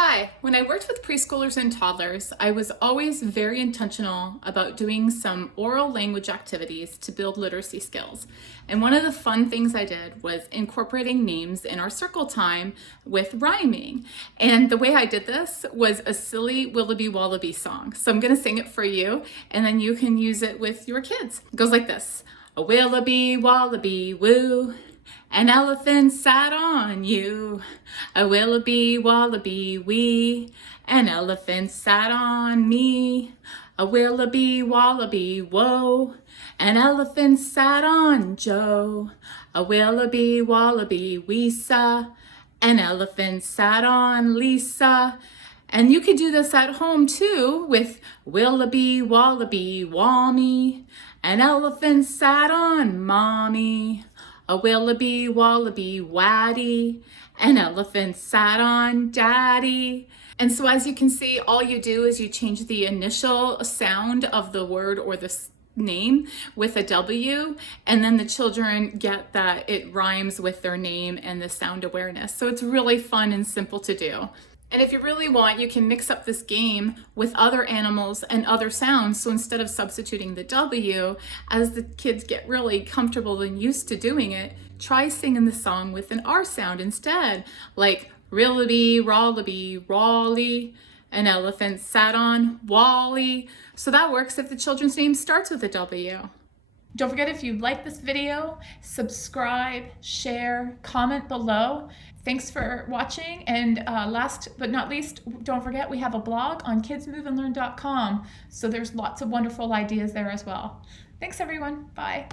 Hi, when I worked with preschoolers and toddlers, I was always very intentional about doing some oral language activities to build literacy skills. And one of the fun things I did was incorporating names in our circle time with rhyming. And the way I did this was a silly Willabee Wallabee song. So I'm going to sing it for you, and then you can use it with your kids. It goes like this. A Willabee Wallabee Woo. An elephant sat on you, a Willabee Wallabee Wee. An elephant sat on me, a Willabee Wallabee Whoa. An elephant sat on Joe, a Willabee Wallabee Weesa. An elephant sat on Lisa. And you could do this at home too with Willabee Wallabee Wammy. An elephant sat on Mommy. A Willabee Wallabee Waddy, an elephant sat on Daddy. And so as you can see, all you do is you change the initial sound of the word or the name with a W, and then the children get that it rhymes with their name and the sound awareness. So it's really fun and simple to do. And if you really want, you can mix up this game with other animals and other sounds. So instead of substituting the W, as the kids get really comfortable and used to doing it, try singing the song with an R sound instead, like Rillabee Rallabee Raleigh. An elephant sat on Wally. So that works if the children's name starts with a W. Don't forget, if you like this video, subscribe, share, comment below. Thanks for watching, and last but not least, don't forget we have a blog on kidsmoveandlearn.com, so there's lots of wonderful ideas there as well. Thanks everyone, bye.